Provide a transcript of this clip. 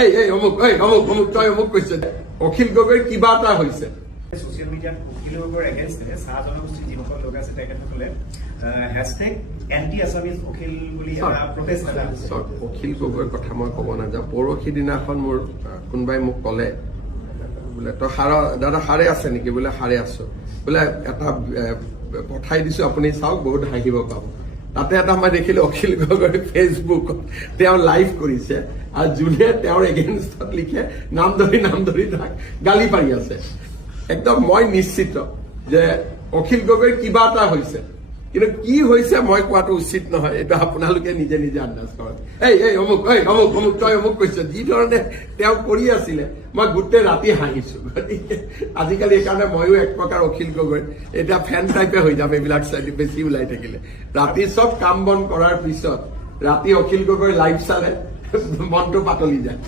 এই অমুক তই অমুক কৈছে অখিল গগৈৰ কিবা এটা হৈছে সোশ্যাল মিডিয়াত অখিল গগৈৰ এগেইনষ্টে চাহ জনগোষ্ঠীৰ যিসকল লোক আছে তেখেতসকলে হ্যাশটেগ এন্টি আছামিজ অখিল বুলি এটা প্ৰটেষ্ট এটা অখিল গগৈৰ কথা মই ক'ব নাযাওঁ পৰহি দিনাখন মোৰ কোনোবাই মোক ক'লে বোলে তই দাদা সাৰে আছে নেকি বোলে সাৰে আছো বোলে এটা পঠাই দিছো আপুনি চাওক বহুত হাঁহিব পাব তাতে এটা মই দেখিলো অখিল গগৈ ফেচবুকত তেওঁ লাইভ কৰিছে আৰু যোনে তেওঁৰ এগেইনষ্টত লিখে নাম ধৰি তাক গালি পাৰি আছে একদম মই নিশ্চিত যে অখিল গগৈৰ কিবা এটা হৈছে কিন্তু কি হৈছে মই কোৱাটো উচিত নহয় এটা আপোনালোকে নিজে নিজে আন্দাজ কৰক এই অমুক তই অমুক কৈছে যি ধৰণে তেওঁ কৰি আছিলে মই গোটেই ৰাতি হাঁহিছো গতিকে আজিকালি এইকাৰণে ময়ো এক প্ৰকাৰ অখিল গগৈ এতিয়া ফেন টাইপে হৈ যাম এইবিলাক বেছি ওলাই থাকিলে ৰাতি চব কাম বন কৰাৰ পিছত ৰাতি অখিল গগৈ লাইভ চালে মনটো পাতলি যায়